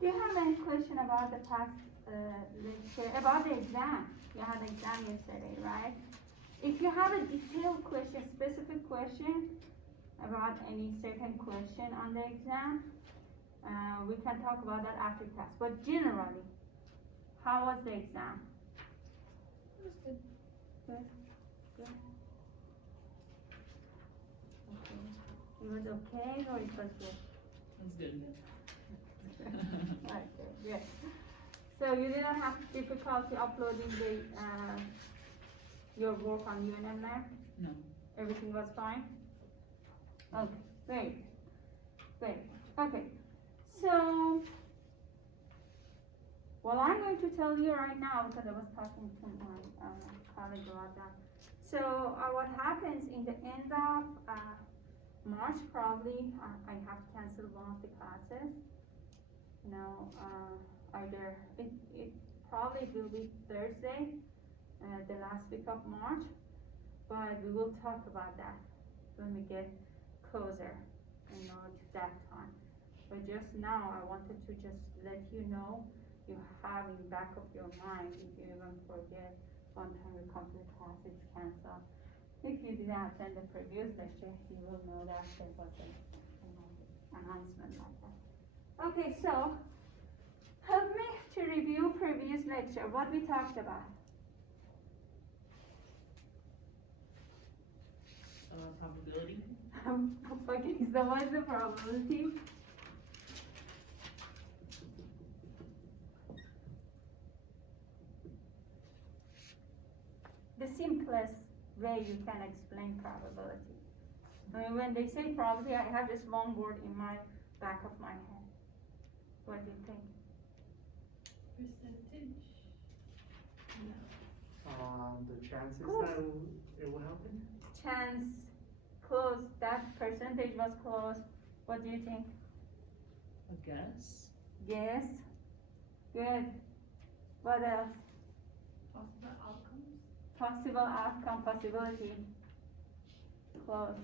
Do you have any question about the past lecture, about the exam? You had the exam yesterday, right? If you have a detailed question, specific question about any certain question on the exam, we can talk about that after class. But generally, how was the exam? It was good. Good. Good. Okay. It was okay or it was good? That's good. Okay, good. So you didn't have difficulty uploading the your work on UNMF? No. Everything was fine? Okay, great. Great. Okay. So well, I'm going to tell you right now because I was talking to my colleague about that. So what happens in the end of March, probably I have to cancel one of the classes. You know, either it probably will be Thursday, the last week of March, but we will talk about that when we get closer, you know, to that time. But just now, I wanted to just let you know, you have in back of your mind, if you even forget one time you come to the class, it's canceled. If you didn't attend the previous lecture, you will know that there was an announcement like that. Okay, so help me to review previous lecture, what we talked about. Probability. Okay, so what's the probability? The simplest way you can explain probability. I mean, when they say probability, I have this one word in my back of my head. What do you think? Percentage. The chances Close. that it will happen? Chance, close, that percentage was close. What do you think? A guess. Yes. Good. What else? Possible outcomes. Possible outcome, possibility. Close.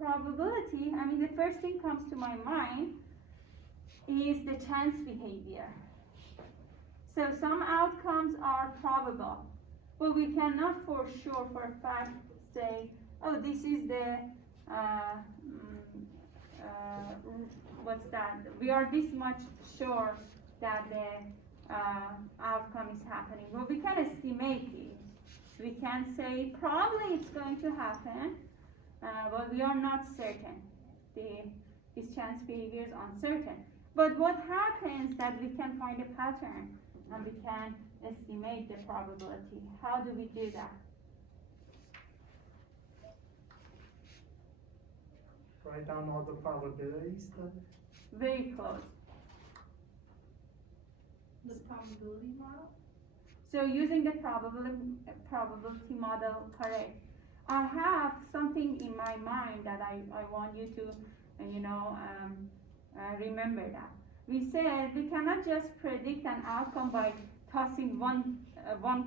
Probability, I mean, the first thing comes to my mind is the chance behavior. So some outcomes are probable, but we cannot for sure, for a fact, say, oh, this is the, what's that? We are this much sure that the outcome is happening. But we can estimate it. We can say probably it's going to happen, but we are not certain. This chance behavior is uncertain. But what happens that we can find a pattern and we can estimate the probability? How do we do that? Write down all the probabilities that Very close. The probability model. So using the probability model, correct. I have something in my mind that I want you to, remember that. We said we cannot just predict an outcome by tossing one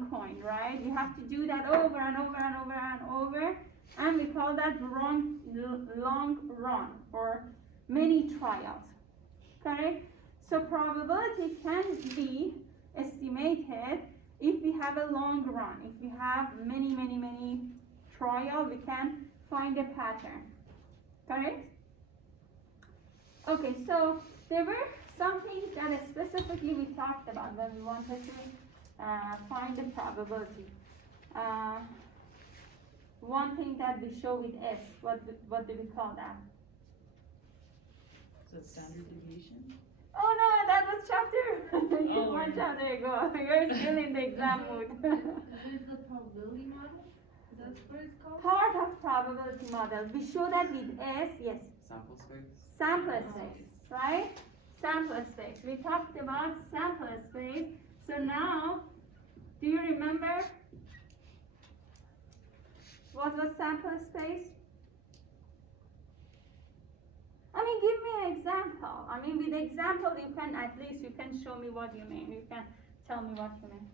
coin, right? You have to do that over and over and over and over, and we call that long run or many trials, correct? So probability can be estimated if we have a long run. If we have many trials, we can find a pattern, correct? Okay, so there were something that specifically we talked about when we wanted to find the probability. One thing that we show with S, what do we call that? Is that standard deviation? Oh no, that was chapter Oh, one right. chapter ago. You're still in the exam mood. Is it the probability model? Is that what it's called? Part of probability model. We show that with S, yes. Sample space. Sample space, right? Sample space. We talked about sample space. So now, do you remember what was sample space? I mean, give me an example. I mean, with example, you can at least you can show me what you mean. You can tell me what you mean.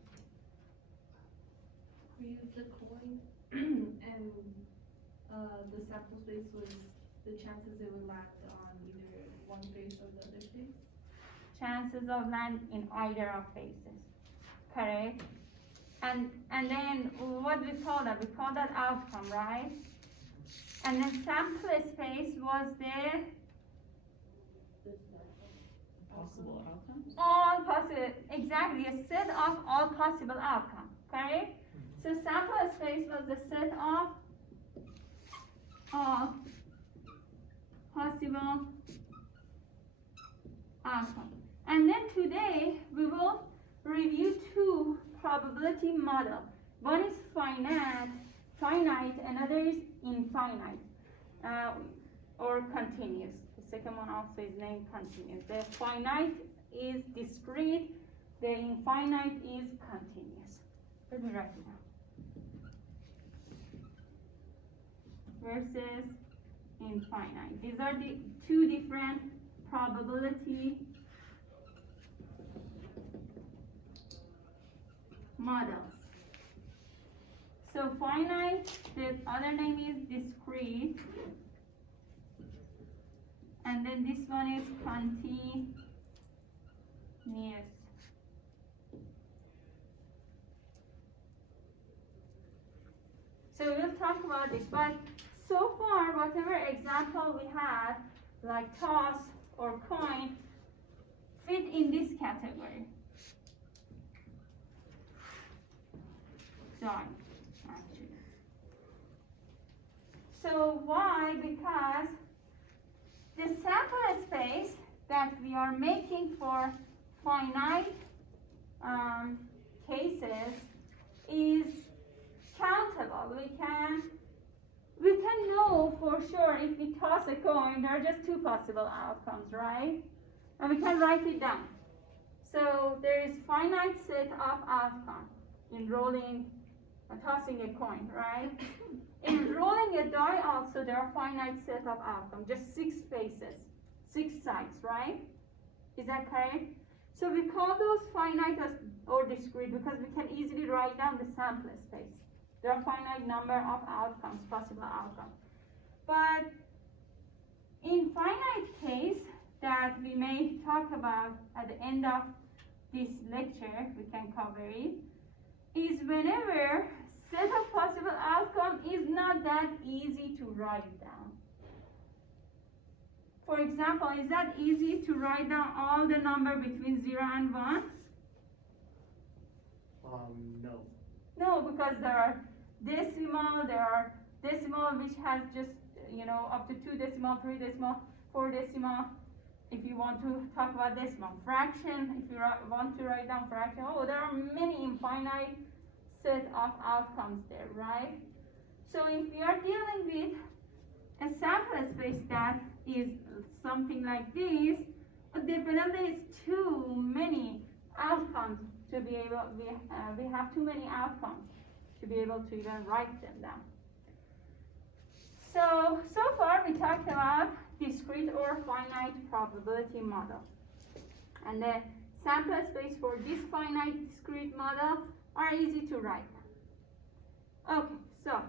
We used the coin and the sample space was the chances it would land on either one face or the other face? Chances of land in either of faces, correct? And then what we call that? We call that outcome, right? And then sample space was the Possible outcomes? all possible, exactly, a set of all possible outcomes, correct? So sample space was the set of all possible outcomes. And then today we will review two probability model. One is finite, another is infinite, or continuous. The second one also is named continuous. The finite is discrete, the infinite is continuous. Let me write it down. Versus infinite. These are the two different probability models. So finite, the other name is discrete, and then this one is continuous. So we'll talk about this, but so far whatever example we had, like toss or coin, fit in this category. Done, actually. So why? Because the sample space that we are making for finite cases is countable. We can know for sure if we toss a coin, there are just two possible outcomes, right? And we can write it down. So there is finite set of outcomes in rolling, tossing a coin, right? In rolling a die also, there are finite set of outcomes, just 6 faces, 6 sides, right? Is that correct? So we call those finite or discrete because we can easily write down the sample space. There are finite number of outcomes, possible outcomes. But in finite case that we may talk about at the end of this lecture, we can cover it, is whenever set of possible outcome is not that easy to write down. For example, is that easy to write down all the number between 0 and 1? No. No, because there are decimal which has just, up to 2 decimal, 3 decimal, 4 decimal. If you want to talk about decimal fraction, if you want to write down fraction, there are many infinite set of outcomes there, right? So if we are dealing with a sample space that is something like this, definitely it's too many outcomes to be able, we have too many outcomes to be able to even write them down. So far we talked about discrete or finite probability model. And the sample space for this finite discrete model are easy to write. Okay, so,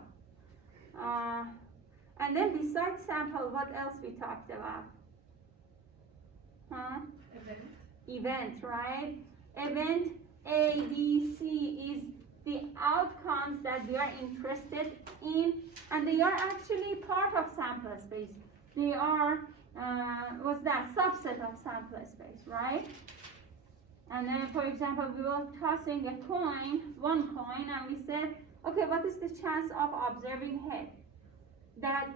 and then besides sample, what else we talked about? Event, right? Event A, B, C is the outcomes that we are interested in, and they are actually part of sample space. They are, what's that? Subset of sample space, right? And then, for example, we were tossing a coin, one coin, and we said, okay, what is the chance of observing head? That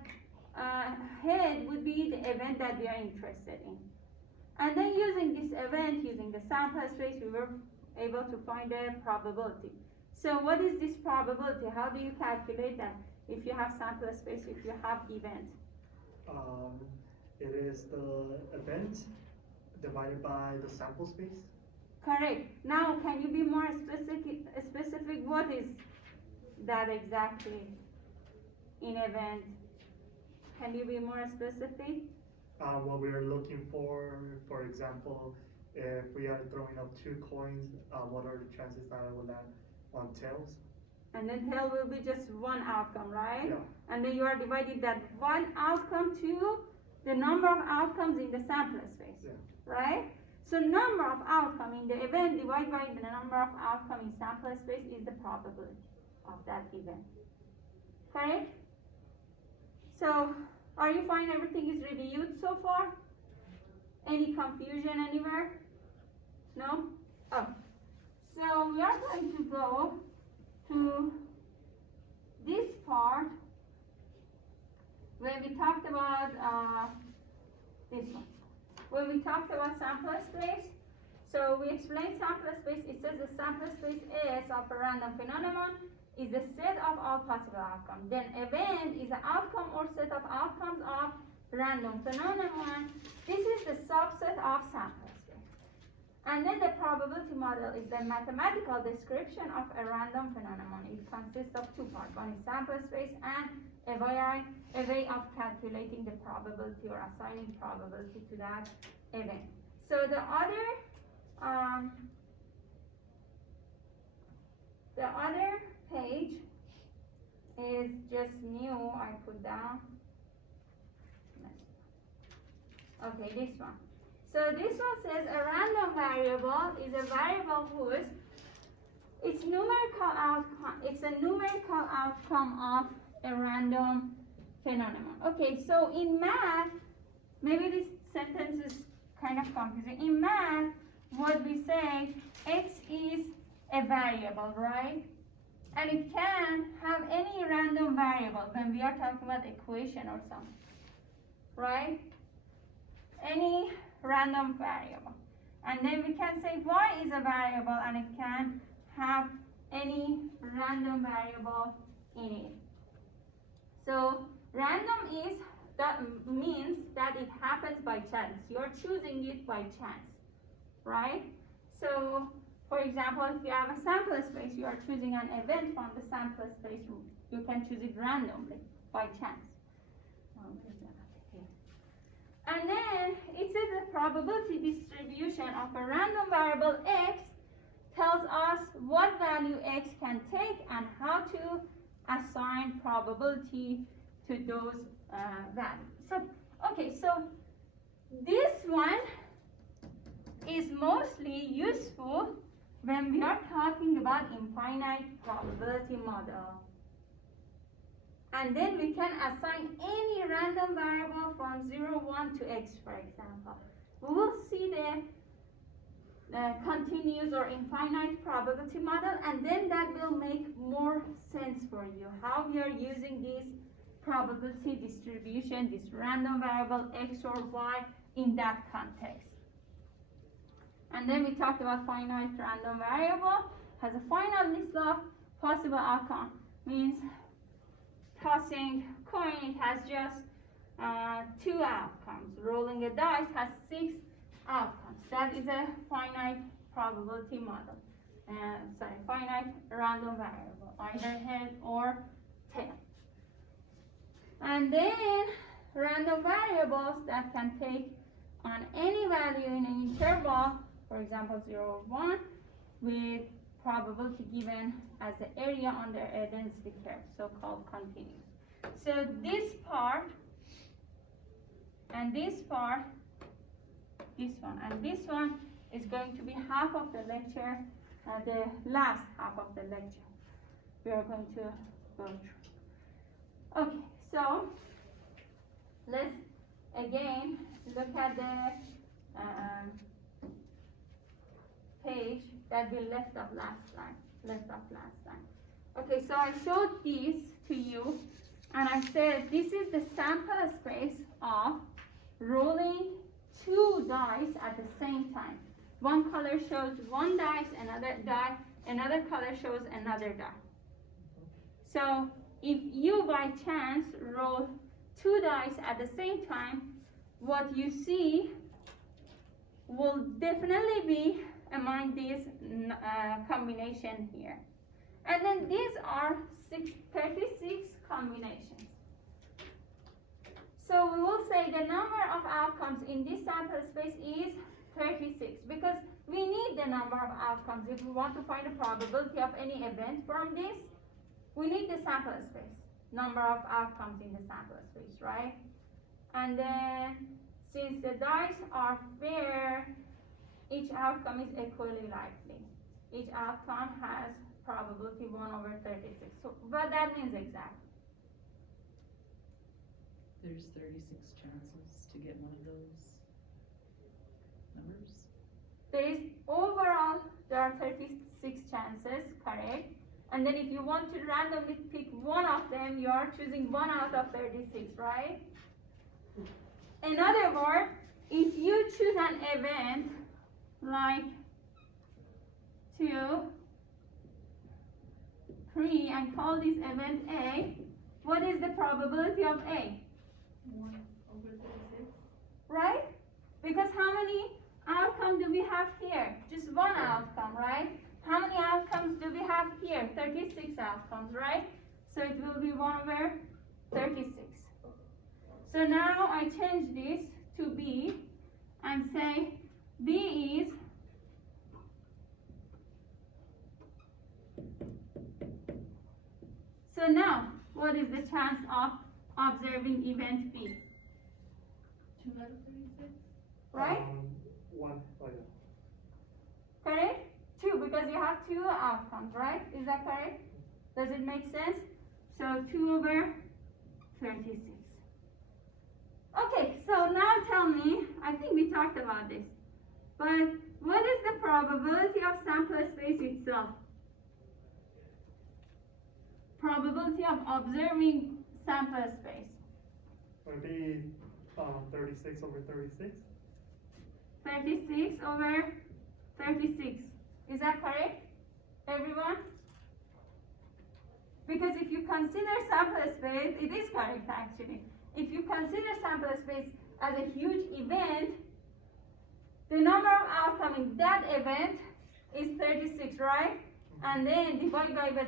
head would be the event that we are interested in. And then using this event, using the sample space, we were able to find the probability. So what is this probability? How do you calculate that if you have sample space, if you have event? It is the event divided by the sample space. Correct. Now, can you be more specific? What is that exactly in event? Can you be more specific? What we are looking for example, if we are throwing up 2 coins, what are the chances that I will land on tails? And then tail will be just one outcome, right? Yeah. And then you are dividing that one outcome to the number of outcomes in the sample space, Yeah. right? So number of outcome in the event divided by the number of outcome in sample space is the probability of that event. Correct? So, are you fine? Everything is reviewed so far? Any confusion anywhere? No? Oh. So, we are going to go to this part when we talked about this one. When we talked about sample space, so we explained sample space. It says the sample space S of a random phenomenon is the set of all possible outcomes. Then event is the outcome or set of outcomes of random phenomenon. This is the subset of sample space. And then the probability model is the mathematical description of a random phenomenon. It consists of two parts. One is sample space and a way of calculating the probability or assigning probability to that event. So the other page is just new. I put down. Okay, this one. So this one says a random variable is a variable whose it's a numerical outcome of a random phenomenon. Okay, so in math, maybe this sentence is kind of confusing. In math, what we say, x is a variable, right? And it can have any random variable when we are talking about equation or something, right? Any random variable. And then we can say y is a variable and it can have any random variable in it. So random is that means that it happens by chance. You're choosing it by chance, right? So for example, if you have a sample space, you are choosing an event from the sample space. You can choose it randomly by chance. And then it says the probability distribution of a random variable x tells us what value x can take and how to assign probability to those values. So, okay, so this one is mostly useful when we are talking about infinite probability model. And then we can assign any random variable from 0, 1 to x, for example. We will see the continuous or infinite probability model, and then that will make more sense for you, how we are using this probability distribution, this random variable x or y in that context. And then we talked about finite random variable, has a finite list of possible outcomes, means tossing coin, it has just 2 outcomes. Rolling a dice has 6 outcomes. That is a finite probability model. Finite random variable, either head or tail. And then random variables that can take on any value in an interval, for example 0 or 1, with probability given as the area under a density curve, so-called continuous. So this part, and this part, this one, and this one is going to be half of the lecture, the last half of the lecture we are going to go through. Okay, so let's again look at the page that we left off last time. Okay, so I showed this to you, and I said this is the sample space of rolling 2 dice at the same time. One color shows 1 dice, another color shows another die. So if you by chance roll 2 dice at the same time, what you see will definitely be among these combination here. And then these are 36 combinations. So we will say the number of outcomes in this sample space is 36 because we need the number of outcomes if we want to find the probability of any event from this. we need the sample space, number of outcomes in the sample space, right? And then, since the dice are fair, each outcome is equally likely. Each outcome has probability 1/36. So what that means exactly? There's 36 chances to get one of those numbers. There are 36 chances, correct? And then if you want to randomly pick one of them, you are choosing 1 out of 36, right? In other words, if you choose an event like 2, 3, and call this event A, what is the probability of A? 1/36. Right? Because how many outcomes do we have here? Just one outcome, right? How many outcomes do we have here? 36 outcomes, right? So it will be 1/36. So now I change this to B and say B is so now what is the chance of observing event B? 2/36. Right? 1, oh yeah. Correct? 2, because you have 2 outcomes, right? Is that correct? Does it make sense? So 2/36. Okay, so now tell me, I think we talked about this, but what is the probability of sample space itself? Probability of observing sample space. Would be 36/36. 36/36. Is that correct? Everyone? Because if you consider sample space, it is correct actually. If you consider sample space as a huge event, the number of outcomes in that event is 36, right? And then divide by the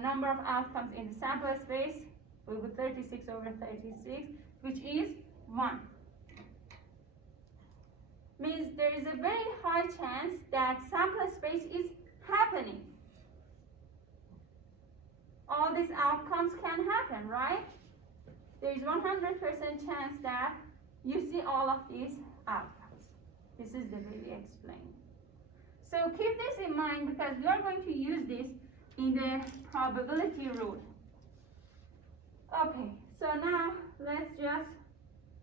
number of outcomes in the sample space, will be 36/36, which is 1. Means there is a very high chance that sample space is happening. All these outcomes can happen, right? There is 100% chance that you see all of these outcomes. This is the way we explain. So keep this in mind because we are going to use this in the probability rule. Okay, so now let's just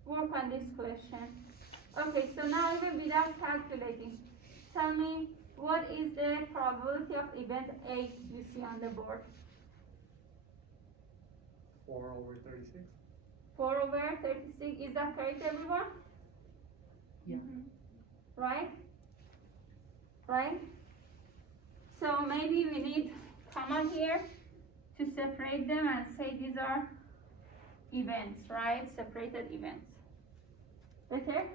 work on this question. Okay, so now even without calculating, tell me what is the probability of event A you see on the board? 4/36. 4/36, is that correct everyone? Yeah. Right? Right? So maybe we need comma here to separate them and say these are events, right? Separated events. Better?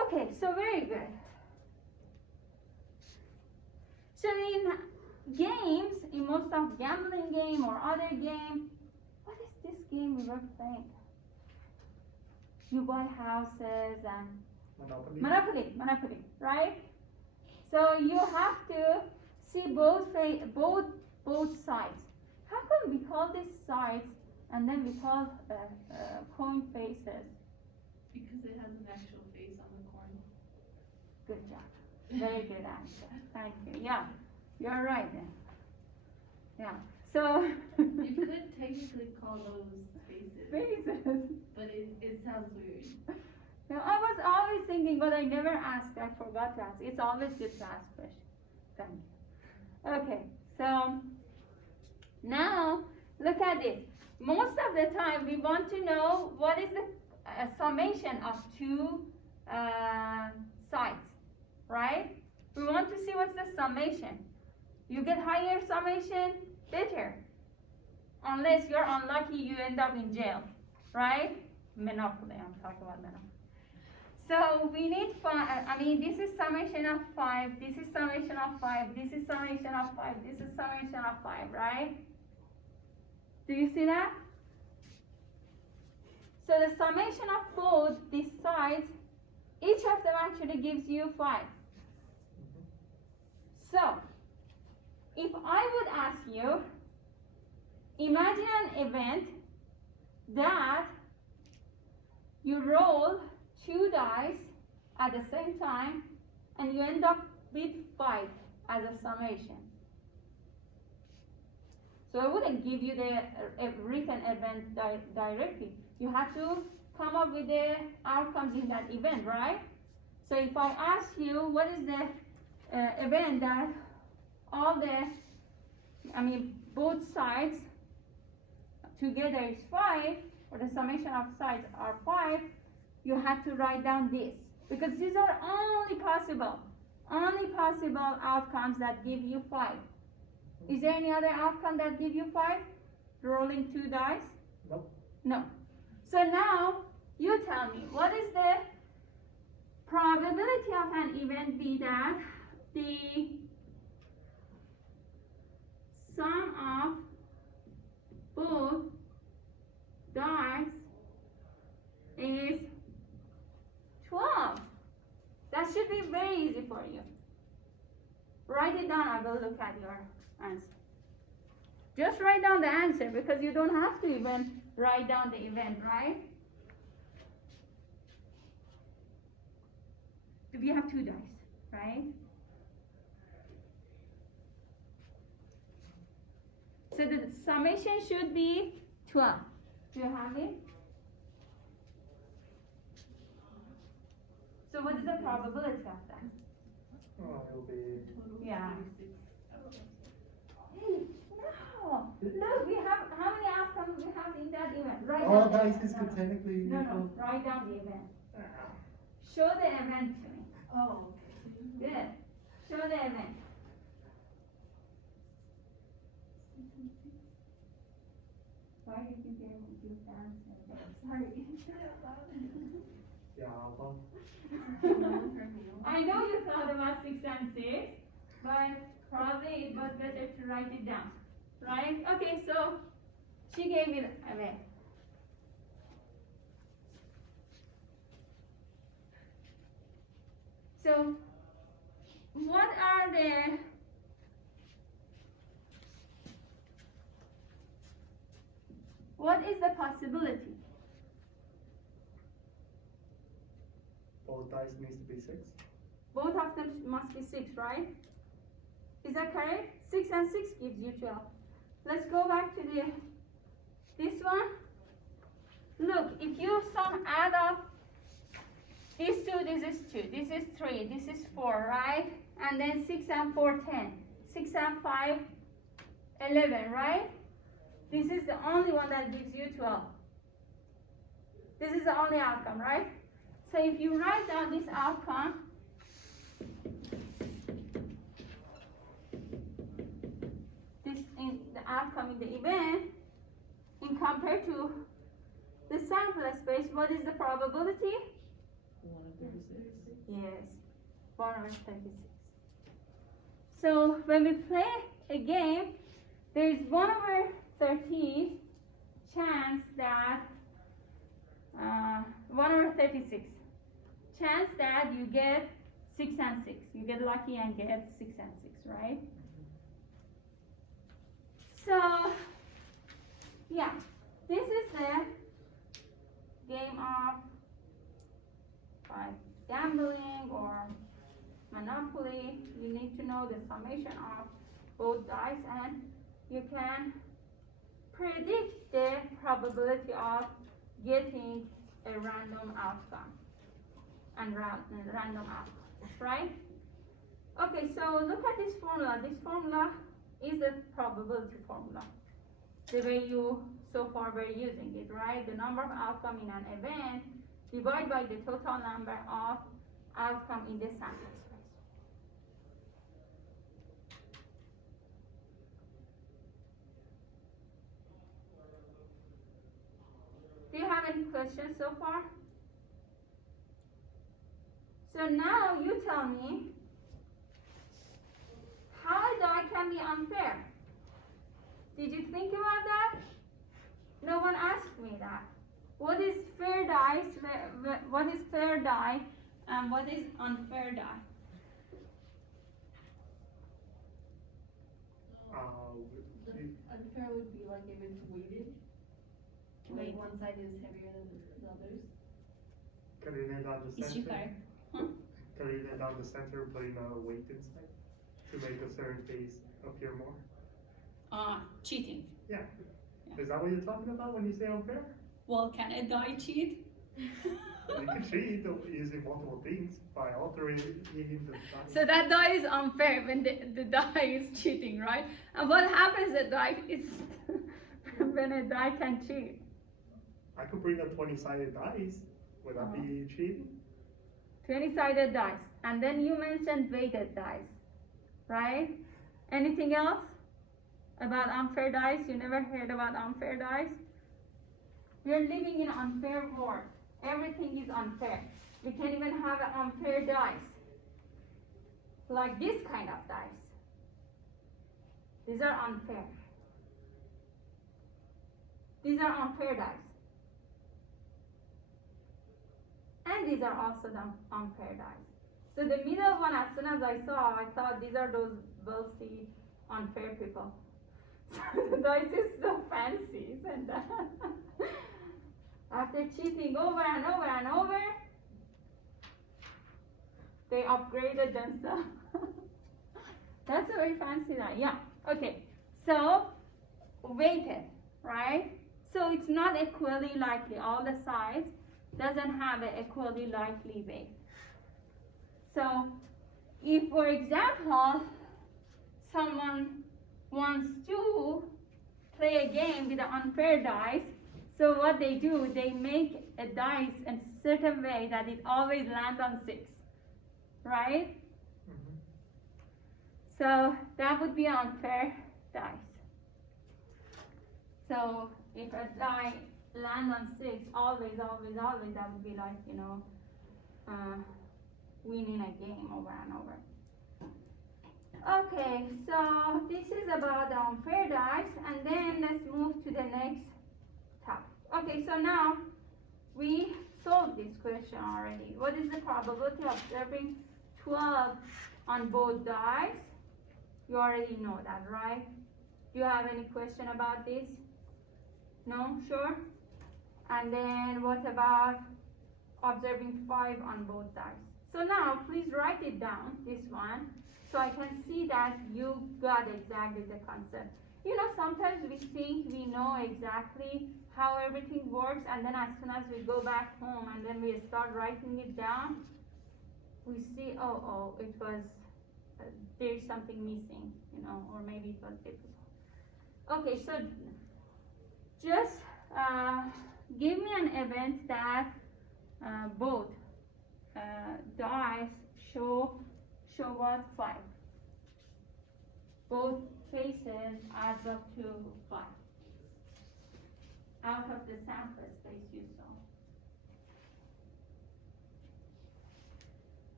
Okay, so very good. So in games, in most of gambling game or other game, what is this game we were playing? You buy houses and Monopoly, right? So you have to see both sides. How come we call these sides and then we call coin faces? Because it has an actual face on the coin. Good job. Very good answer. Thank you. Yeah, you're right then. Yeah. So You could technically call those faces, faces. but it sounds weird. Now, I was always thinking, but I never asked. I forgot to ask. It's always good to ask questions. Thank you. Okay, so now look at this. Most of the time, we want to know what is the summation of two sides, right? We want to see what's the summation. You get higher summation, better. Unless you're unlucky, you end up in jail, right? Monopoly, I'm talking about Monopoly. So we need this is summation of 5, this is summation of 5, this is summation of 5, this is summation of 5, right? Do you see that? So the summation of both these sides, each of them actually gives you 5. So if I would ask you, imagine an event that you roll 2 dice at the same time and you end up with 5 as a summation. So I wouldn't give you the written event directly. You have to come up with the outcomes in that event, right? So if I ask you what is the event that both sides together is 5, or the summation of sides are 5, you have to write down this. Because these are only possible outcomes that give you 5. Is there any other outcome that give you 5? Rolling 2 dice? Nope. No. So now, you tell me, what is the probability of an event be that the sum of both dice is 12? That should be very easy for you. Write it down, I will look at your answer. Just write down the answer, because you don't have to even write down the event, right? We have 2 dice, right? So the summation should be 12. Do you have it? So what is the probability of that? Oh, it'll be Yeah. Hey, no! Look, we have, how many outcomes we have in that event? Write all down the dice event. is technically No, equal. no, write down the event. Show the event to me. Oh, Good. Show the event. Why did you get to do the answer? Sorry. Yeah, well, I know you thought about 6 and 6, but probably it was better to write it down. Right? Okay, so she gave it away. So, what is the possibility? both dice needs to be 6. Both of them must be 6, right? Is that correct? 6 and 6 gives you 12. Let's go back to this one. Look, if you add up these 2, this is 2, this is 3, this is 4, right? And then 6 and 4, 10. 6 and 5, 11, right? This is the only one that gives you 12. This is the only outcome, right? So if you write down this outcome, this in the outcome in the event, in compared to the sample space, what is the probability? 1/36. Yes, 1/36. So when we play a game, there is 1/30 chance that 1/36 chance that you get 6 and 6. You get lucky and get 6 and 6, right? So yeah, this is the game of gambling or Monopoly. You need to know the summation of both dice, and you can predict the probability of getting a random outcome and random outcome, right? Okay, so look at this formula. This formula is the probability formula, the way you so far were using it, right? The number of outcome in an event divided by the total number of outcome in the sample space. Do you have any questions so far? So now you tell me how a die can be unfair. Did you think about that? No one asked me that. What is fair dice? What is fair die? And what is unfair die? The we- unfair would be like if it's weighted, like Weight. one side is heavier than the others. cutting it down the Is she center, fair? cutting it down the center, putting a weight inside to make a certain face appear more. Cheating. Yeah. Is that what you're talking about when you say unfair? Well, can a die cheat? You can cheat using multiple things by altering the die. So that die is unfair when the die is cheating, right? And what happens at die is when a die can cheat? I could bring a 20-sided dice. Would that be cheating? 20-sided dice. And then you mentioned weighted dice, right? Anything else about unfair dice? You never heard about unfair dice? We're living in an unfair world. Everything is unfair. We can't even have an unfair dice. Like this kind of dice. These are unfair. These are unfair dice. And these are also the unfair dice. So the middle one, as soon as I saw, I thought these are those wealthy, unfair people. So the dice is so fancy, and after cheating over and over and over, they upgraded themselves. That's a very fancy dice. Yeah. Okay. So weighted, right? So it's not equally likely. All the sides doesn't have an equally likely weight. So if, for example, someone wants to play a game with an unfair dice, so what they do, they make a dice in a certain way that it always lands on 6, right? Mhm. So that would be an unfair dice. So if a die land on 6, always, that would be like, winning a game over and over. Okay, so this is about the unfair dice, and then let's move to the next topic. Okay, so now we solved this question already. What is the probability of observing 12 on both dice? You already know that, right? Do you have any question about this? No? Sure? And then what about observing 5 on both dice? So now please write it down, this one, so I can see that you got exactly the concept. Sometimes we think we know exactly how everything works, and then as soon as we go back home and then we start writing it down, we see, it was, there's something missing, or maybe it was difficult. Okay, so just give me an event that both dice show what? 5. Both faces adds up to 5 out of the sample space you saw.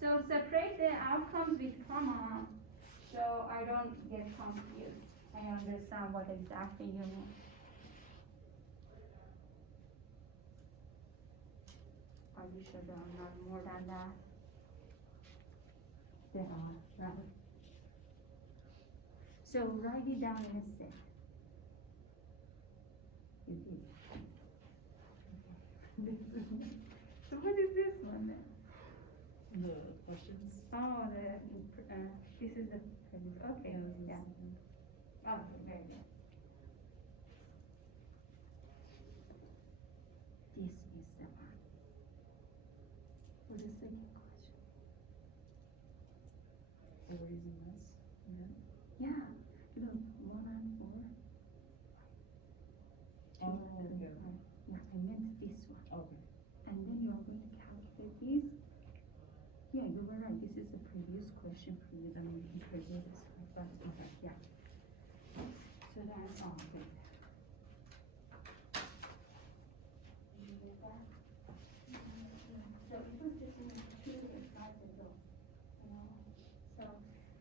So separate the outcomes with comma so I don't get confused. I understand what exactly you mean. Are you sure there are not more than that? There are, right? So write it down in a set. You did. So what is this one then? The questions. Oh, this is the premise. Okay, yeah. Okay, very good. This is the one. For the second question. So we're using this. Yeah, 1 and 4. Oh, okay. No, I meant this one. Okay. And then you are going to calculate this. Yeah, you were right. This is the previous question for you. Then we can create this. But okay, yeah. So that's all good. Did you get that? So it was just in 2 slides ago. So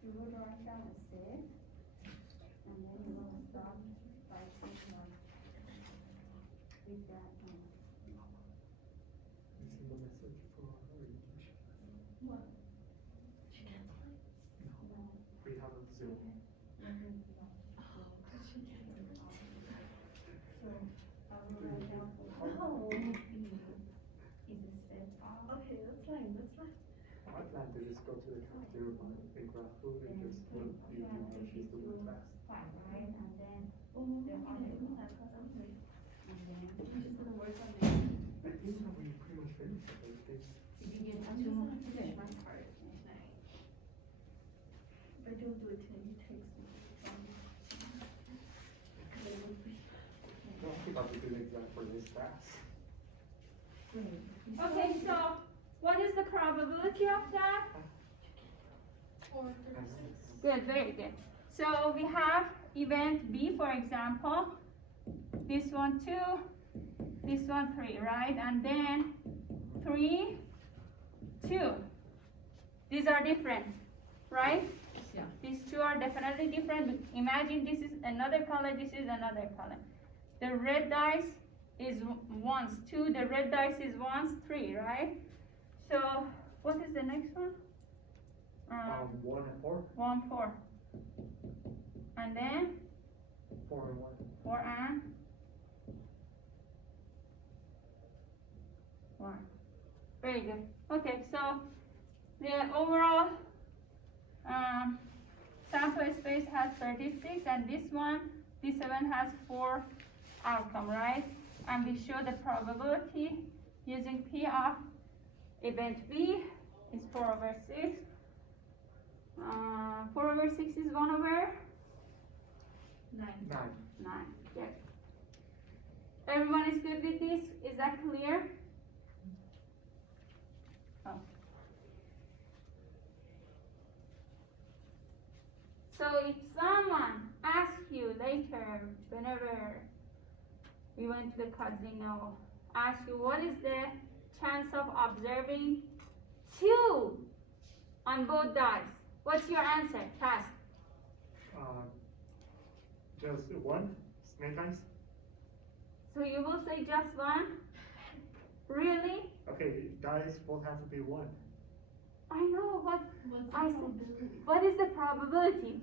you would write down a set, and then you will start by taking with that. 2. No. Is it set off? Okay, that's fine, that's fine. I plan to just go to the cafeteria, buy a grab food, and just look you know what she's doing fast. Fine, right, and then, Oh, They're okay, on it. I'm like, and then, I'm just gonna work on it. I think that we pretty much finished everything. did you get I'm two just more gonna finish today? my part tonight. If I don't do it tonight, you text me. Cause I would be. Don't think I'll be doing the exam for this fast. Okay, so what is the probability of that? 436. Good, very good. So we have event B, for example. This one 2, this one 3, right? And then 3, 2. These are different, right? Yeah. These two are definitely different. Imagine this is another color, this is another color. The red dice is ones 2, the red dice is ones 3, right? So what is the next one? 1 and 4, 1, 4. And then 4 and 1. 4 and 1. Very good. Okay, so the overall sample space has 36, and this one, this one has 4 outcome, right? And we show the probability using P of event B is 4/6. 4/6 is 1/9. 9. 9. Good. Everyone is good with this? Is that clear? Oh. So if someone asks you later, whenever we went to the casino, ask you what is the chance of observing 2 on both dice, what's your answer? Fast. Just 1, snake eyes. So you will say just 1? Really? Okay, dice both have to be 1. I know, but What's the I see. probability? what is the probability?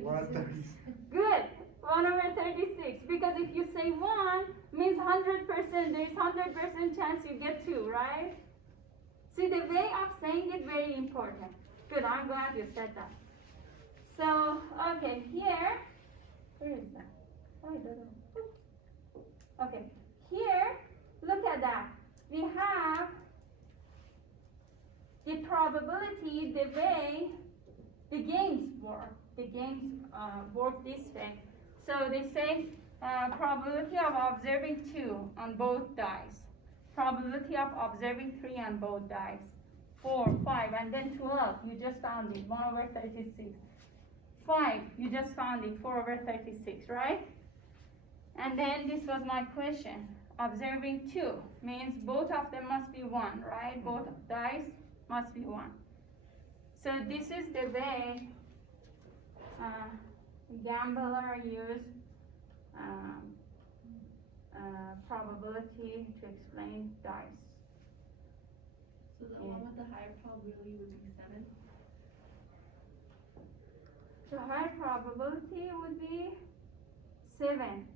1/36. Good. 1/36. Because if you say 1, means 100%. There's 100% chance you get 2, right? See, the way of saying it very important. Good. I'm glad you said that. So, okay, here. Where is that? Oh, it doesn't. Okay, here. Look at that. We have the probability, the way the games work. The games work this way. So they say probability of observing 2 on both dice. Probability of observing 3 on both dice. 4, 5, and then 12. You just found it. 1/36. 5. You just found it. 4/36, right? And then this was my question. Observing 2 means both of them must be 1, right? Both dice must be 1. So this is the way gambler use probability to explain dice. So the one with the higher probability would be 7. The high probability would be 7.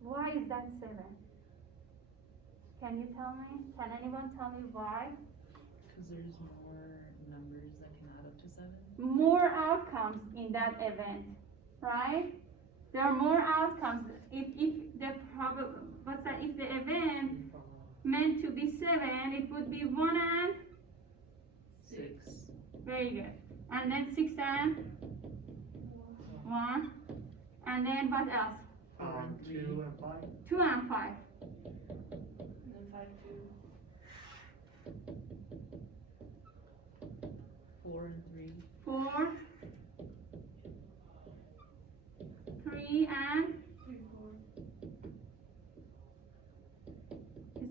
Why is that 7? Can you tell me? Can anyone tell me why? Because there's more numbers that can add up to 7. More outcomes in that event, right? There are more outcomes. If the if the event meant to be 7, it would be 1 and 6. very good. And then 6 and 1. And then what else? 2 and 5. 2 and 5. And then 5, 2. 4 and 3. 4, 3 and 3, 4.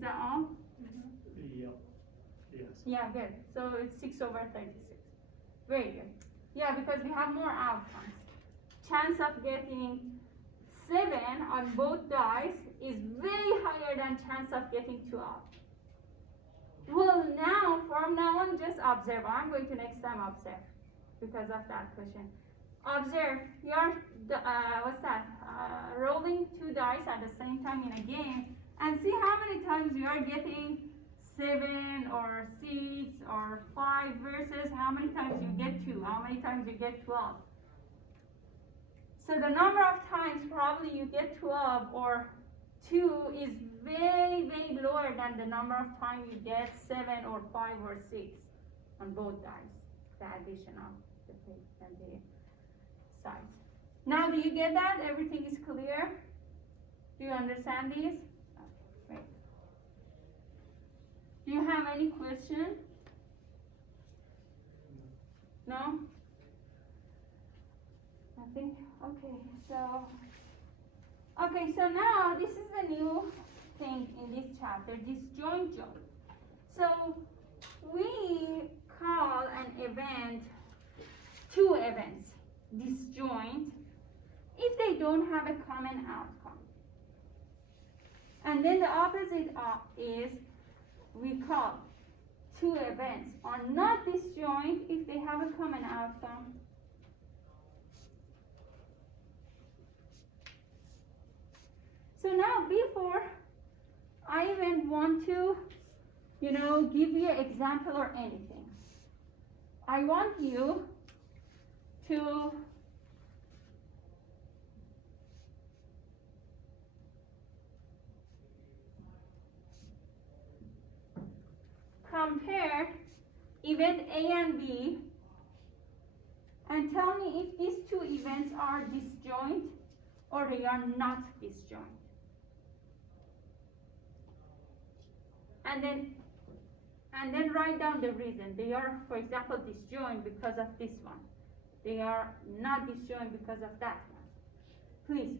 is that all? Yep. Yes. Yeah, good. So it's 6/36. Very good. Yeah, because we have more outcomes. Chance of getting 7 on both dice is way higher than chance of getting 12. Well, now, from now on, just observe. I'm going to next time observe because of that question. observe, you're, rolling two dice at the same time in a game, and see how many times you are getting 7 or 6 or 5 versus how many times you get 2, how many times you get 12. So the number of times probably you get 12 or 2 is very, very lower than the number of times you get 7 or 5 or 6 on both dice, the addition of the sides. Now do you get that? Everything is clear? Do you understand this? Okay, great. Do you have any question? No? Nothing? Okay, so now this is a new thing in this chapter, disjoint joint. So we call an event, two events, disjoint if they don't have a common outcome. And then the opposite is we call two events are not disjoint if they have a common outcome. So now before I even want to, give you an example or anything, I want you to compare event A and B and tell me if these two events are disjoint or they are not disjoint. And then write down the reason. They are, for example, disjoint because of this one. They are not disjoint because of that one. Please,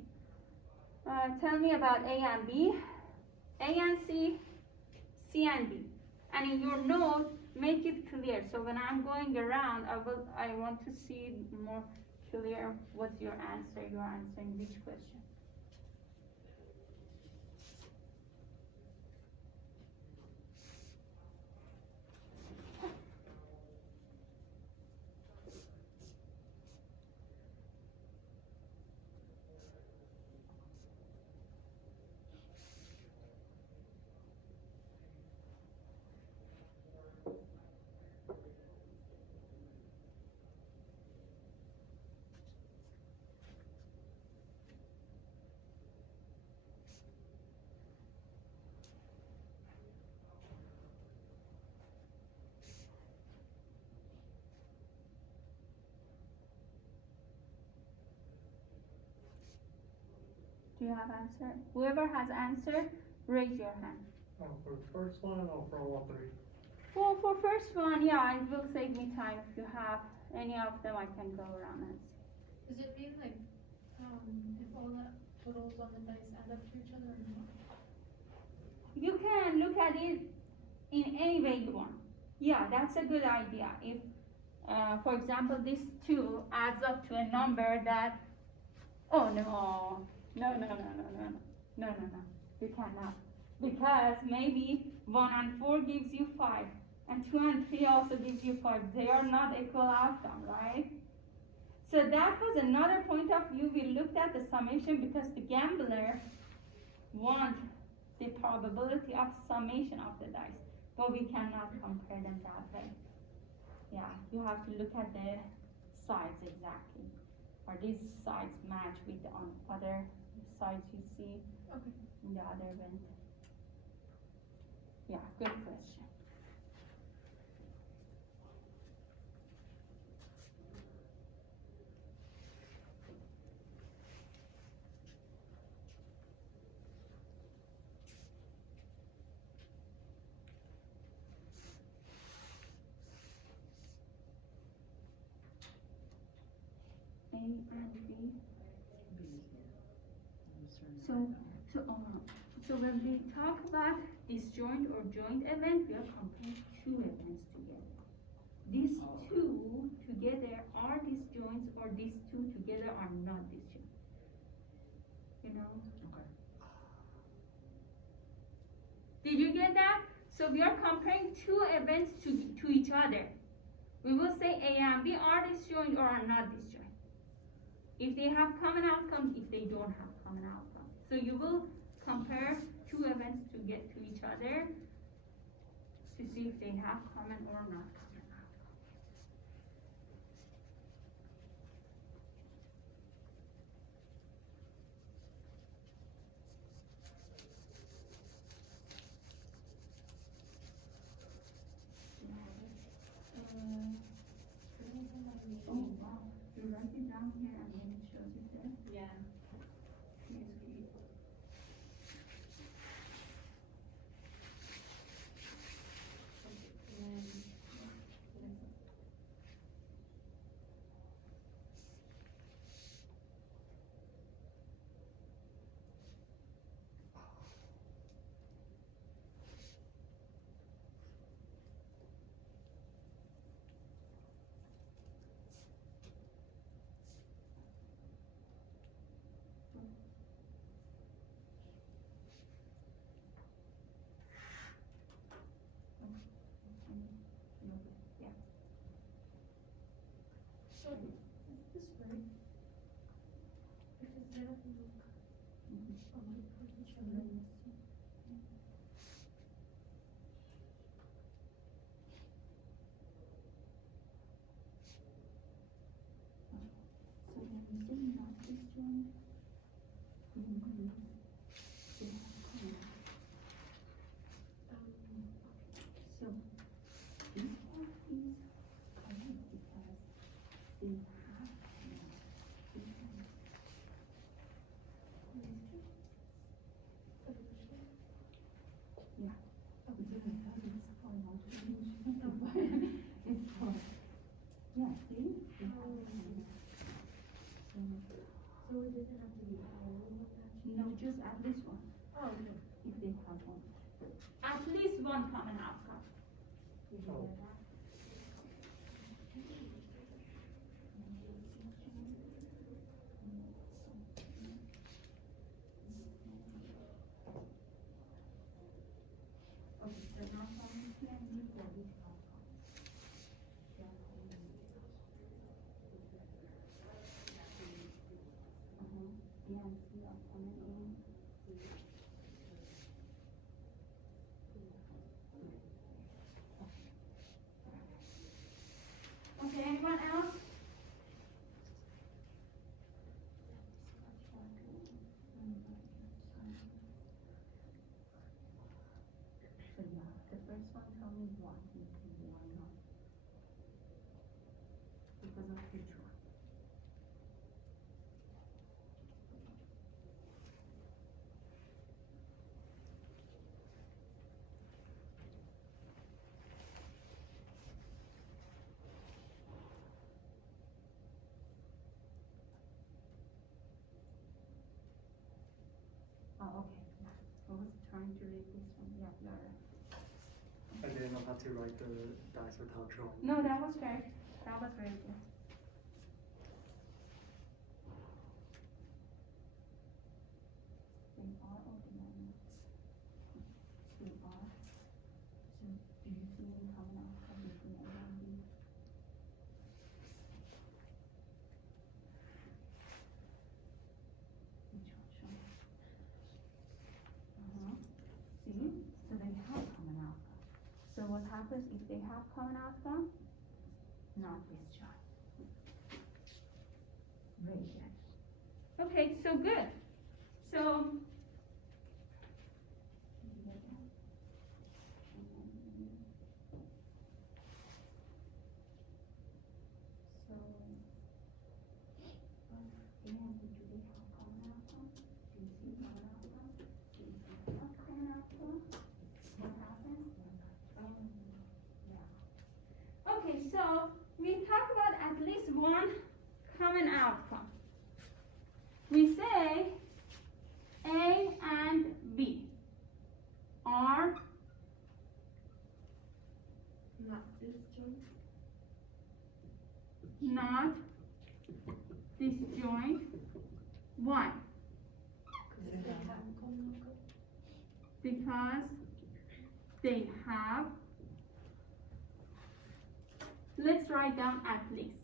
tell me about A and B, A and C, C and D. And in your note, make it clear. So when I'm going around, I want to see more clear what's your answer. You're answering which question. Do you have answer? Whoever has answer, raise your hand. For the first one or for all three? Well, for first one, yeah, it will save me time. If you have any of them, I can go around and see. Does it mean like, if all the totals on the dice add up to each other or not? You can look at it in any way you want. Yeah, that's a good idea. If, for example, this 2 adds up to a number that, oh no, no, you cannot. Because maybe 1 and 4 gives you 5, and 2 and 3 also gives you 5. They are not equal outcome, right? So that was another point of view. We looked at the summation because the gambler wants the probability of summation of the dice, but we cannot compare them that way. Yeah, you have to look at the sides exactly. Are these sides match with the other sides you see in the other event? Yeah, good question. A and B. So when we talk about disjoint or joint event, we are comparing two events together. These two together are disjoints, or these two together are not disjoint. Okay. Did you get that? So we are comparing two events to each other. We will say A and B are disjoint or are not disjoint. if they have common outcomes, if they don't have common outcomes. So you will compare two events to get to each other to see if they have common or not common outcomes. Oh, wow. You write it down here and then it shows it there. Yeah. CSV. Yeah. So, is this right? Because there are look on my position. So they're using not disjoint. So this part is correct because they have disjoint. Yeah. It's for, yeah, see? They have common. So it doesn't have to be all of that? No, just at least one, Oh, okay. if they have one. At least one common outcome. Oh. Okay, so now from here, you get this outcome. B and C are coming in. Okay, anyone else? So yeah, the first one tell me why not? Because of future. Oh, okay, yeah. I was trying to read this one, yeah, you're right. And then I'll have to write the dice without drawing. No, that was right. That was very good. They are or they are not? They are. So do you see any common outcome between A and B? Which one? Show me. See? So they have common outcome. So what happens if they have common outcome? Not disjoint. Very good. Okay, so good. So. So, and do they have common outcome? Do you see common outcome? Do you see not common outcome? What happens? Yeah. Okay, so we talk about at least one common outcome. We say A and B are Not disjoint? not disjoint. Why? Because they have common outcome? Because they have, let's write down at least.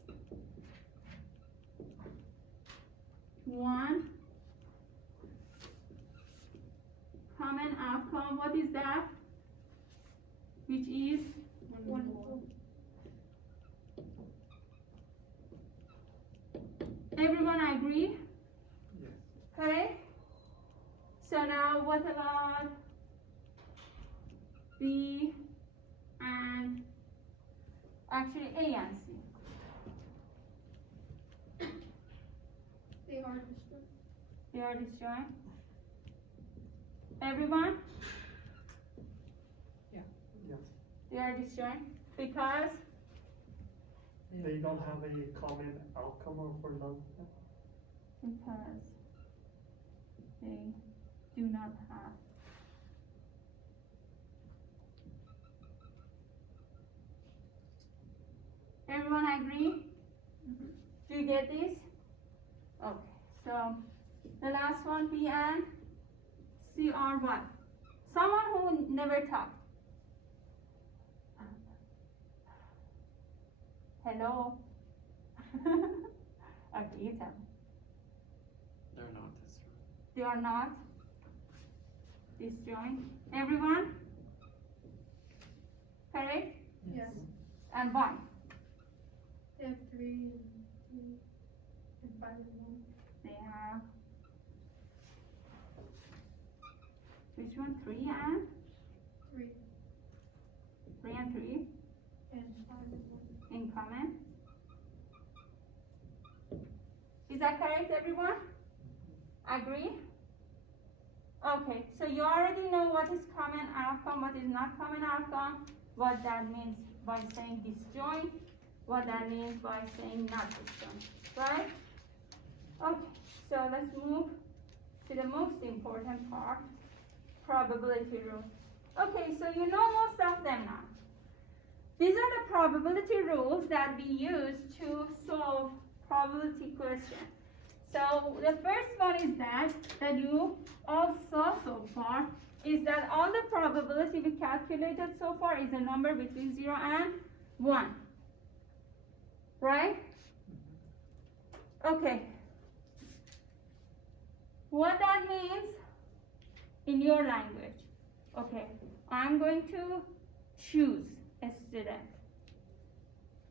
Everyone agree? Yes. Okay? So now what about B and actually A and C? They are disjoint. They are disjoint. Everyone? Yes. They are disjoint because They don't have a common outcome or for none. because they do not have everyone agree? Do you get this? Okay, so the last one B and C are what? Someone who never talked. Hello? Okay, you tell me. They're not disjoint. They are not disjoint. Everyone? Correct? Yes. And why? They have 3 and 5 and 1. They have which one? 3 and 3 3 and 3 and 5 and 1. in common. Is that correct, everyone? Agree? Okay, so you already know what is common outcome, what is not common outcome, what that means by saying disjoint, what that means by saying not disjoint, right? Okay, so let's move to the most important part, probability rule. Okay, so you know most of them now. These are the probability rules that we use to solve probability questions. So the first one is that you all saw so far is that all the probability we calculated so far is a number between 0 and 1. Right? Okay. What that means in your language. Okay, I'm going to choose a student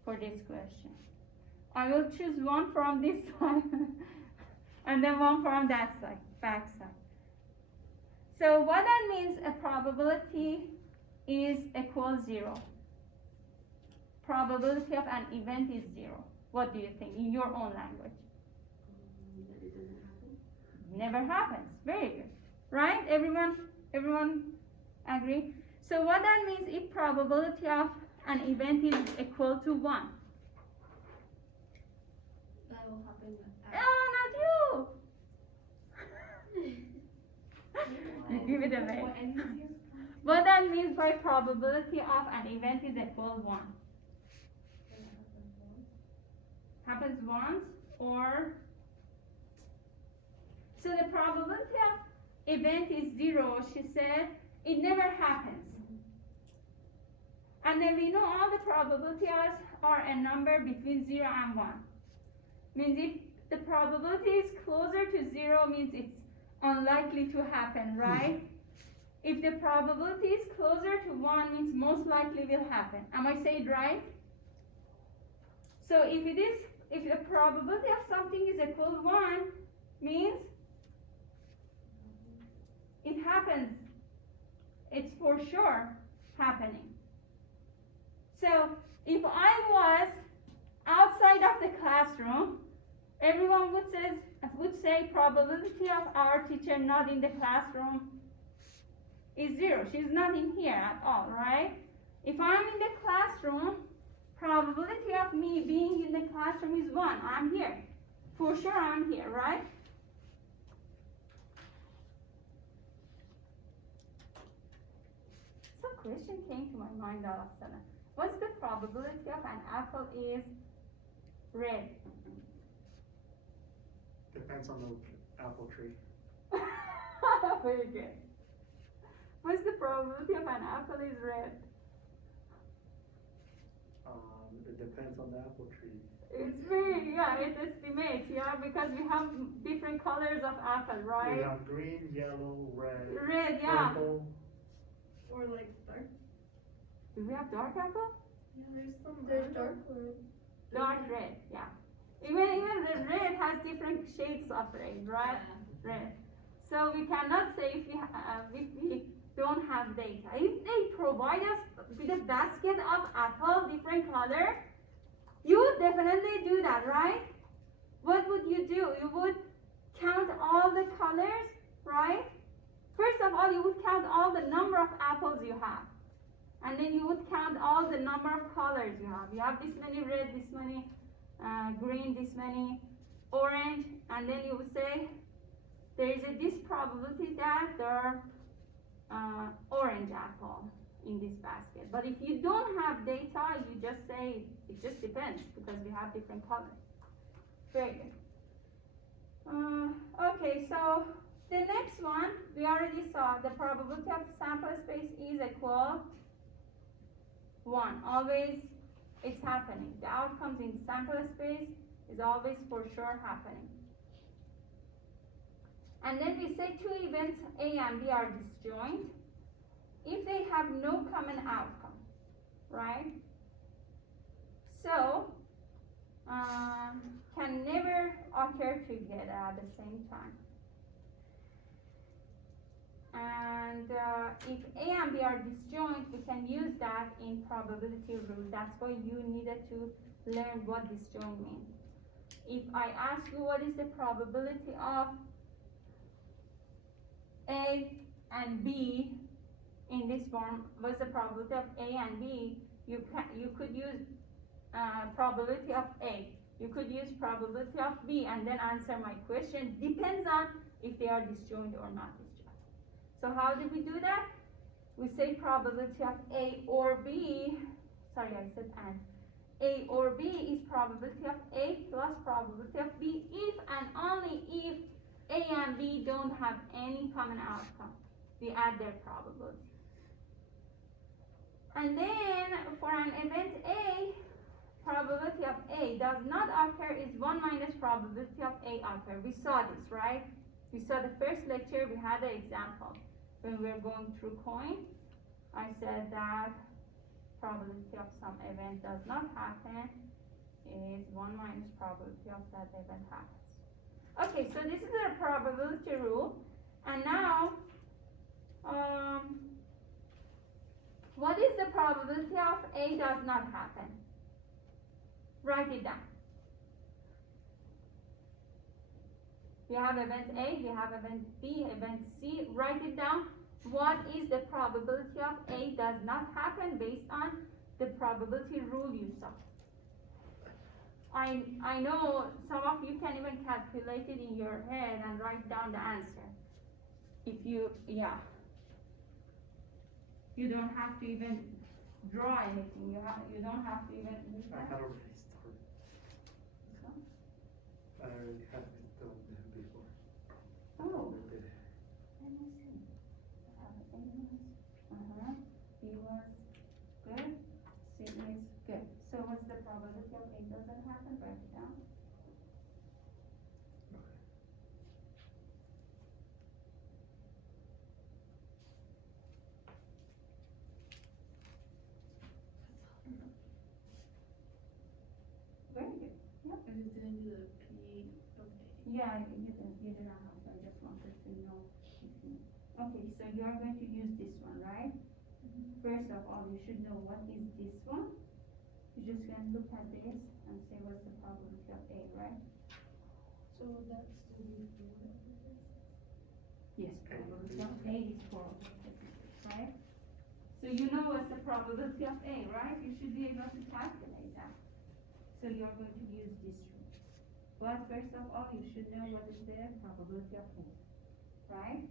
for this question. I will choose one from this side and then one from that side, back side. So what that means, a probability is equal 0. Probability of an event is 0. What do you think in your own language? That it doesn't happen. Never happens. Very good. Right? Everyone agree? So what that means, if probability of an event is equal to 1. That will happen. Oh, not you! You give it away. What ends here? What that means by probability of an event is equal 1. Happens once or so the probability of event is 0, she said, it never happens. And then we know all the probabilities are a number between 0 and 1. Means if the probability is closer to 0 means it's unlikely to happen, right? If the probability is closer to 1 means most likely will happen. Am I saying it right? So if the probability of something is equal to 1 means it happens. It's for sure happening. So if I was outside of the classroom, everyone would say probability of our teacher not in the classroom is 0. She's not in here at all, right? If I'm in the classroom, probability of me being in the classroom is 1. I'm here. For sure I'm here, right? Some question came to my mind all of a sudden. What's the probability of an apple is red? Depends on the apple tree. Very good. What's the probability of an apple is red? It depends on the apple tree. It's very, it estimates, because we have different colors of apple, right? We have green, yellow, red, Red, purple. Or like dark. Do we have dark apple? Yeah, there's some. There's dark red. Dark red, Even the red has different shades of red, right? Red. So we cannot say if we don't have data. If they provide us with a basket of apple, different color, you would definitely do that, right? What would you do? You would count all the colors, right? First of all, you would count all the number of apples you have. And then you would count all the number of colors you have. You have this many red, this many green, this many orange, and then you would say there is this probability that there are orange apple in this basket. But if you don't have data, you just say it just depends because we have different colors. Very good. Okay, so the next one we already saw the probability of sample space is equal 1. Always it's happening. The outcomes in sample space is always for sure happening. And then we say two events A and B are disjoint if they have no common outcome, right? So, can never occur together at the same time. And if A and B are disjoint, we can use that in probability rule. That's why you needed to learn what disjoint means. If I ask you what is the probability of A and B in this form, what's the probability of A and B, you could use probability of A. You could use probability of B and then answer my question. Depends on if they are disjoint or not disjoint. So how do we do that? We say probability of A or B, sorry I said and. A or B is probability of A plus probability of B if and only if A and B don't have any common outcome. We add their probability. And then for an event A, probability of A does not occur is 1 minus probability of A occur. We saw this, right? We saw the first lecture, we had an example. When we were going through coin, I said that probability of some event does not happen is 1 minus probability of that event happens. Okay, so this is the probability rule. And now, what is the probability of A does not happen? Write it down. We have event A, we have event B, event C. Write it down. What is the probability of A does not happen based on the probability rule you saw? I know some of you can even calculate it in your head and write down the answer. If you, yeah. You don't have to even draw anything. You don't have to even. I had already started. So? I already had it done before. Oh. I did it. Let me see. B was good. C is good. So what's the probability of A doesn't happen? Write it down. Very good. Yep. I just didn't do the P of A. Yeah, you didn't have to. I just wanted to know if you. Okay, so you are going to use this one, right? First of all, you should know what is this one. You're just going to look at this and say what's the probability of A, right? So that's the before. Yes, probability of A is 4 over 56, right? So you know what's the probability of A, right? You should be able to calculate that. So you're going to use this rule. But first of all, you should know what is the probability of A, right?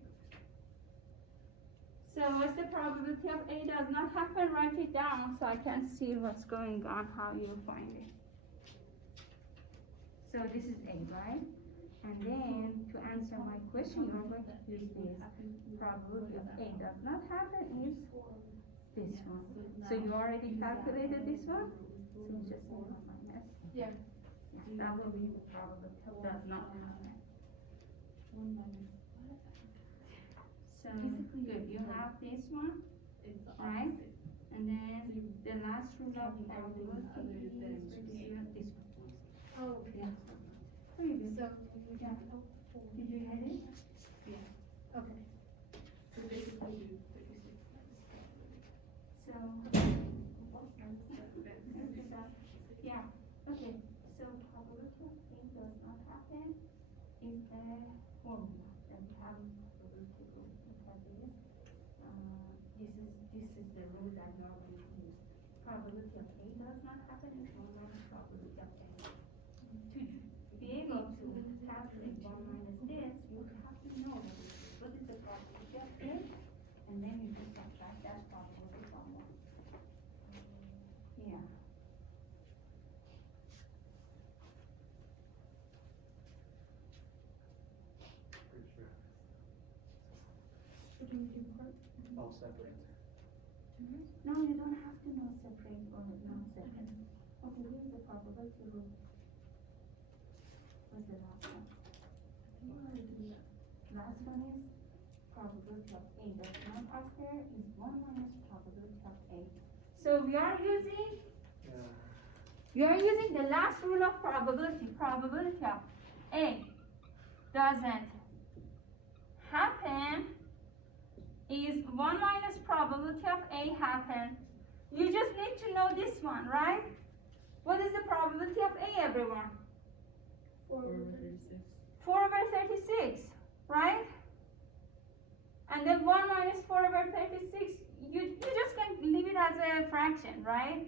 So what's the probability of A does not happen? Write it down so I can see what's going on, how you find it. So this is A, right? And then to answer my question, you're going to use this. Probability of A does not happen is this one. So you already calculated this one? So just move on minus. Yeah. That will be the probability of does not happen. 1 minus. So good, you have this one, It's the right? opposite. And then the last rule of probability Other than is this one. Oh, Yeah. Yeah. Did you get it? Okay. So basically do 36 times probability. So, yeah, okay, so probability of A does not happen is a formula that we have in probability rule. Look at this. This is the rule that normally is used. Probability of A does not happen is 1 minus probability of A. To be able to calculate 1 minus this, you have to know that what is the probability of A, and then you just subtract that probability from 1. Yeah. Pretty sure. What do we do part? I'll separate. No, you don't have to know separate or non-separate. Okay, here's the probability rule. What's the last one? I wanna do that. Last one is probability of A does not occur is 1 minus probability of A. So we are using the last rule of probability. Probability of A doesn't happen is 1 minus probability of A happen. You just need to know this one, right? What is the probability of A, everyone? 4/36. 4/36, right? And then 1 minus 4/36, you just can leave it as a fraction, right?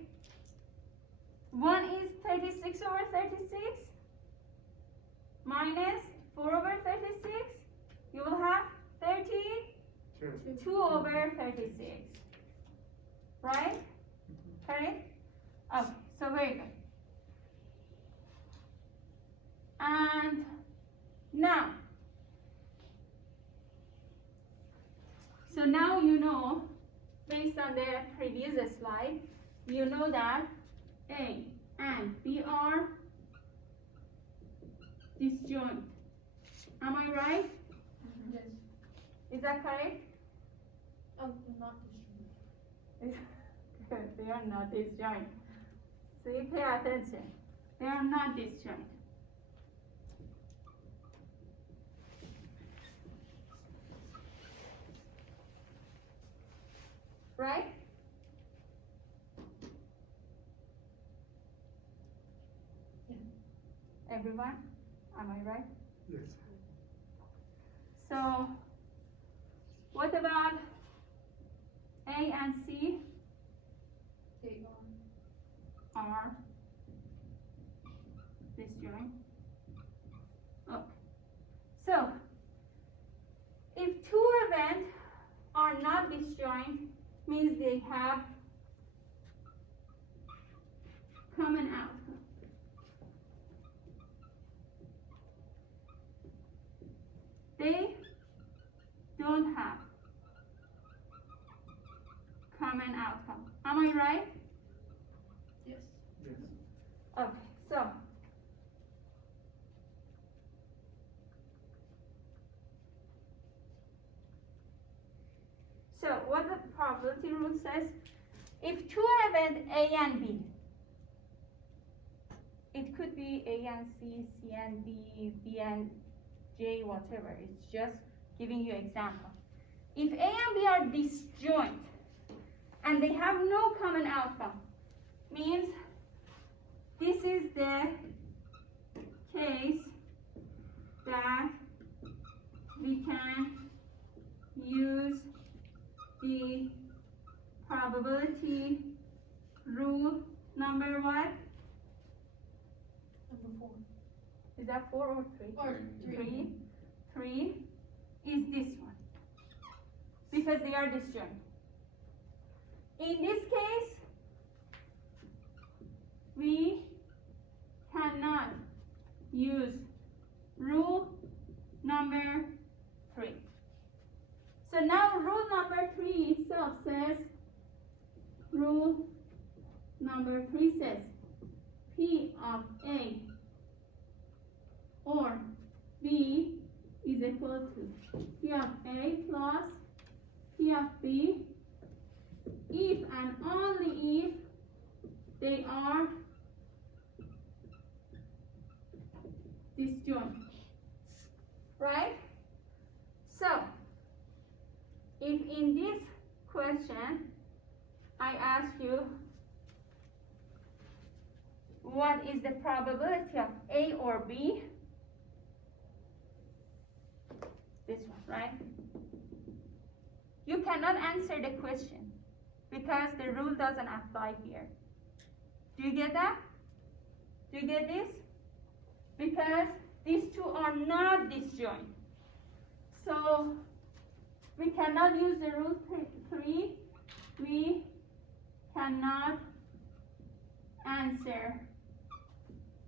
1 is 36/36 minus 4/36. You will have 32 Sure. over 36, right? Correct? Okay, so very good. And now, so now you know, based on the previous slide, you know that A and B are disjoint. Am I right? Yes. Is that correct? Oh, not distributed. They are not disjoint. See, pay attention. They are not disjoint. Right? Everyone? Am I right? Yes. So, what about A and C They are disjoint? Okay. So, if two events are not disjoint, means they have common outcome. They don't have common outcome. Am I right? Yes. Yes. Okay, so what the probability rule says, if two events A and B, it could be A and C, C and D, B and J, whatever. It's just giving you example. If A and B are disjoint and they have no common outcome, means this is the case that we can use the probability rule number what? Number 4. Is that 4 or 3? Or 3. 3 is this one, because they are disjoint. In this case, we cannot use rule number 3. So now rule number 3 itself says, rule number 3 says, P of A or B is equal to P of A plus P of B if and only if they are disjoint. right? So, if in this question I ask you what is the probability of A or B, this one, right? You cannot answer the question because the rule doesn't apply here. Do you get that? Do you get this? Because these two are not disjoint. So we cannot use the rule 3. We cannot answer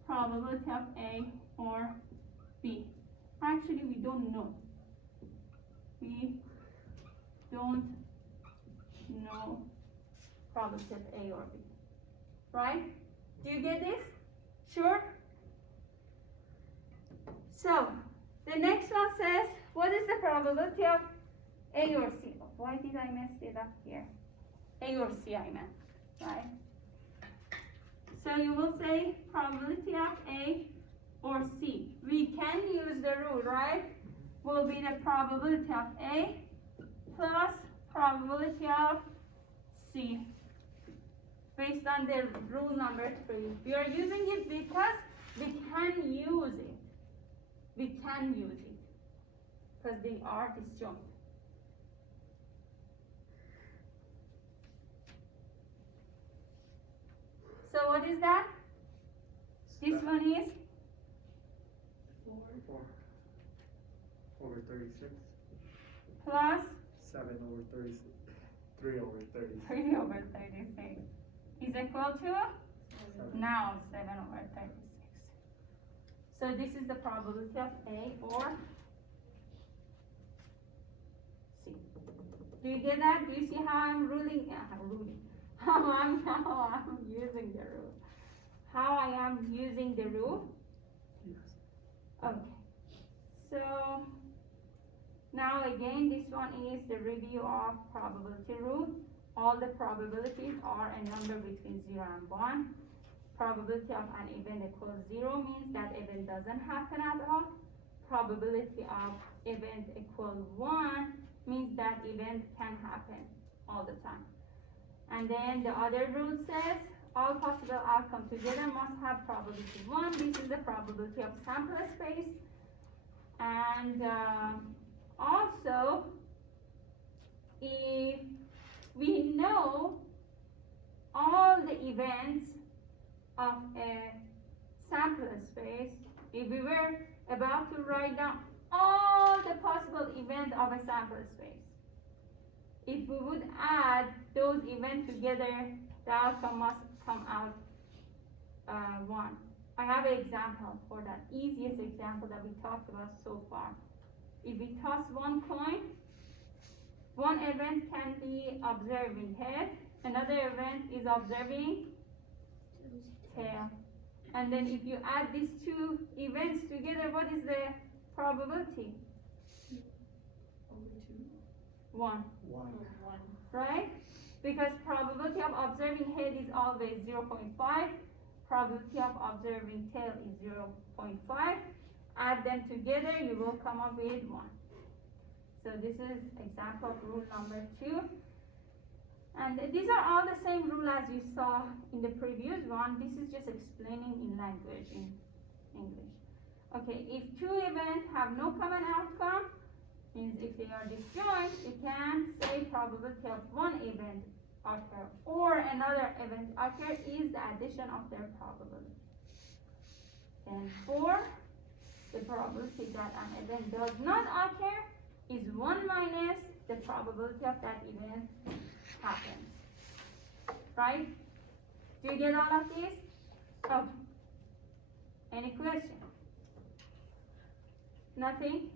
probability of A or B. Actually, we don't know. We don't know probability of A or B. Right? Do you get this? Sure? So, the next one says, what is the probability of A or C? Oh, why did I mess it up here? A or C I meant, right? So you will say probability of A or C. We can use the rule, right? Will be the probability of A plus probability of C based on the rule number 3. We are using it because we can use it. We can use it because they are disjoint. So what is that? This one is 4 over 36. plus 7 over 36. 3 over 36. 3 over 36 is equal to 7. now 7 over 36. So this is the probability of A or C. Do you get that? Do you see how I'm ruling? How I'm using the rule. How I am using the rule? Yes. Okay. So now again, this one is the review of probability rule. All the probabilities are a number between 0 and 1. Probability of an event equals 0 means that event doesn't happen at all. Probability of event equals 1 means that event can happen all the time. And then the other rule says all possible outcomes together must have probability 1. This is the probability of sample space. And also, if we know all the events of a sample space, if we were about to write down all the possible events of a sample space, if we would add those events together, the outcome must come out 1. I have an example for that, easiest example that we talked about so far. If we toss one coin, one event can be observing head, another event is observing tail. And then if you add these two events together, what is the probability? Over 2. 1, 1. 1. right? Because probability of observing head is always 0.5. Probability of observing tail is 0.5. Add them together, you will come up with 1. So this is example of rule number 2. And these are all the same rule as you saw in the previous one. This is just explaining in language, in English. Okay, if two events have no common outcome, means if they are disjoint, you can say probability of one event occur or another event occur is the addition of their probability. And 4, the probability that an event does not occur is 1 minus the probability of that event happens. Right? Do you get all of this? Okay. Any question? Nothing?